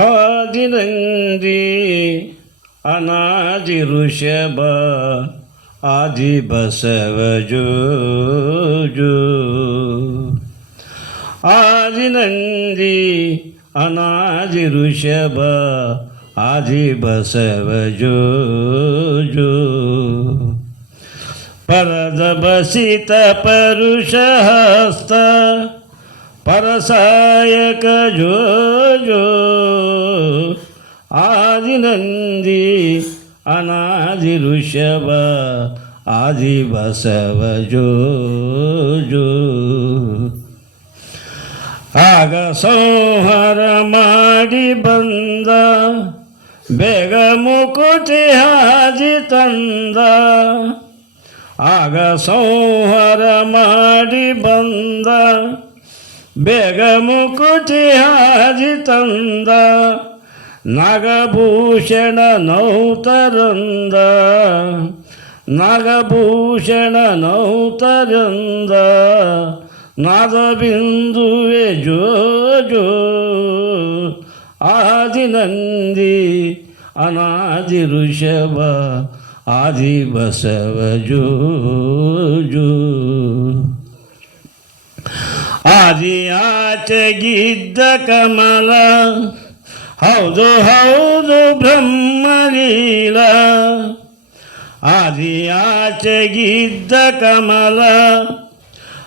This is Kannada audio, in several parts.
ಆದಿನಂದಿ ಅನಾದಿ ಋಷಭ ಆದಿ ಬಸವ ಜೋಜೋ. ಆದಿನಂದಿ ಅನಾದಿ ಋಷಭ ಆದಿ ಬಸವ ಜೋಜೋ. ಪರದ ಬಸಿತ ಪರುಷ ಹಸ್ತ ಪರಸಾಯಕ ಜೋಜೋ. ಆದಿನಂದಿ ಅನಾದಿ ಋಷಭ ಆದಿ ಬಸವ ಜೋಜೋ. ಆಗ ಸಂಹಾರ ಮಾಡಿ ಬಂದ ಬೇಗ ಮುಕುತಿ ಹಾಜಿ ತಂದ. ಆಗ ಸಂಹಾರ ಮಾಡಿ ಬಂದ ಬೇಗ ಮುಕುತಿ ಹಾಜಿ ತಂದ. ನಾಗಭೂಷಣ ನೌತರಂದ ನಾಗಭೂಷಣ ನೌತರಂದ. ನಾದಬಿಂದುವೆ ಜೋಜೋ. ಆದಿನಂದಿ ಅನಾದಿ ಋಷಭ ಆದಿ ಬಸವ ಜೋಜೋ. ಆದಿಯಾಚೆಗಿದ್ದ ಕಮಲ ಹೌದು ಹೌದು ಬ್ರಹ್ಮಲೀಲ. ಆದಿಯಾಚೆಗಿದ್ದ ಕಮಲ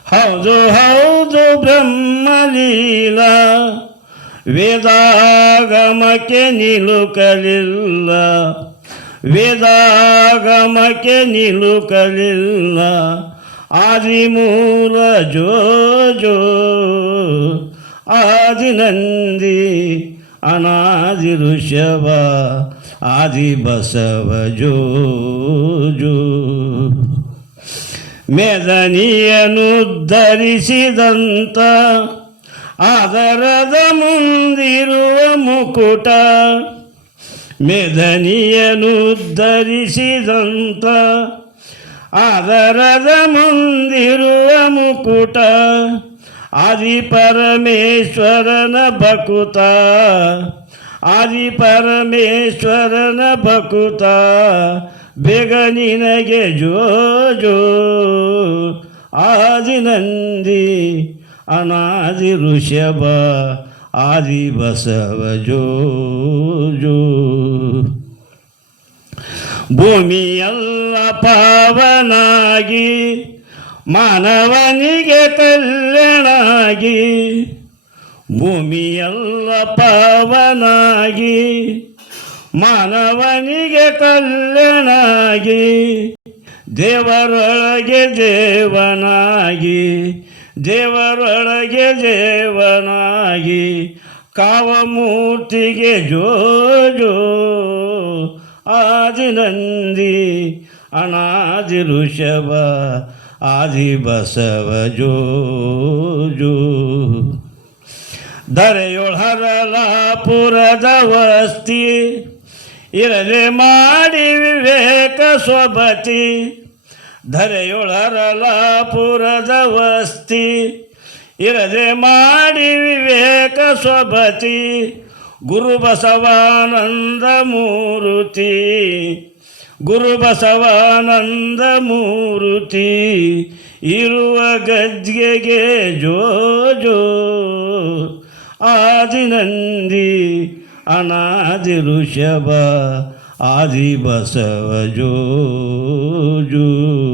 ಹೌದು ಹೌದು ಬ್ರಹ್ಮಲೀಲ. ವೇದಾಗಮಕ್ಕೆ ನಿಲುಕಲಿಲ್ಲ ವೇದಾಗಮಕ್ಕೆ ನಿಲುಕಲಿಲ್ಲ. ಆದಿಮೂಲ ಜೋಜೋ. ಆದಿನಂದಿ ಅನಾದಿ ಋಷಭ ಆದಿ ಬಸವ ಜೋಜೋ. ಮೆದನಿಯನುದ್ಧರಿಸಿದಂತ ಆದರದ ಮುಂದಿರುವ ಮುಕುಟ. ಮೆದನಿಯನುದ್ಧರಿಸಿದಂತ ಆದರದ ಮುಂದಿರುವ ಮುಕುಟ. ಆದಿ ಪರಮೇಶ್ವರನ ಬಕುತ ಆದಿ ಪರಮೇಶ್ವರನ ಬಕುತ. ಬೇಗ ನಿನಗೆ ಜೋಜೋ. ಆದಿನಂದಿ ಅನಾದಿ ಋಷಭ ಆದಿ ಬಸವ ಜೋಜೋ. ಭೂಮಿಯೆಲ್ಲ ಪಾವನಾಗಿ ಮಾನವನಿಗೆ ಕಲ್ಯಾಣಾಗಿ. ಭೂಮಿಯೆಲ್ಲ ಪಾವನಾಗಿ ಮಾನವನಿಗೆ ಕಲ್ಯಾಣಾಗಿ. ದೇವರೊಳಗೆ ದೇವನಾಗಿ ದೇವರೊಳಗೆ ದೇವನಾಗಿ. ಕಾವಮೂರ್ತಿಗೆ ಜೋಜೋ. ಆದಿನಂದಿ ಅನಾದಿ ಋಷಭ ಆದಿ ಬಸವ ಜೋಜೋ. ಧರೆಯೊಳಹರಲಾಪುರದ ವಸ್ತಿ ಇರದೆ ಮಾಡಿ ವಿವೇಕ ಸ್ವಭತಿ. ಧರೆಯೊಳಹರಲಾಪುರದ ವಸ್ತಿ ಇರದೆ ಮಾಡಿ ವಿವೇಕ ಸ್ವಭತಿ. ಗುರು ಬಸವಾನಂದ ಮೂರುತಿ ಗುರು ಬಸವಾನಂದ ಮೂರುತಿ. ಇರುವ ಗದ್ಗೆಗೆ ಜೋಜೋ. ಆದಿನಂದಿ ಅನಾದಿ ಋಷಭ ಆದಿ ಬಸವ ಜೋಜೋ.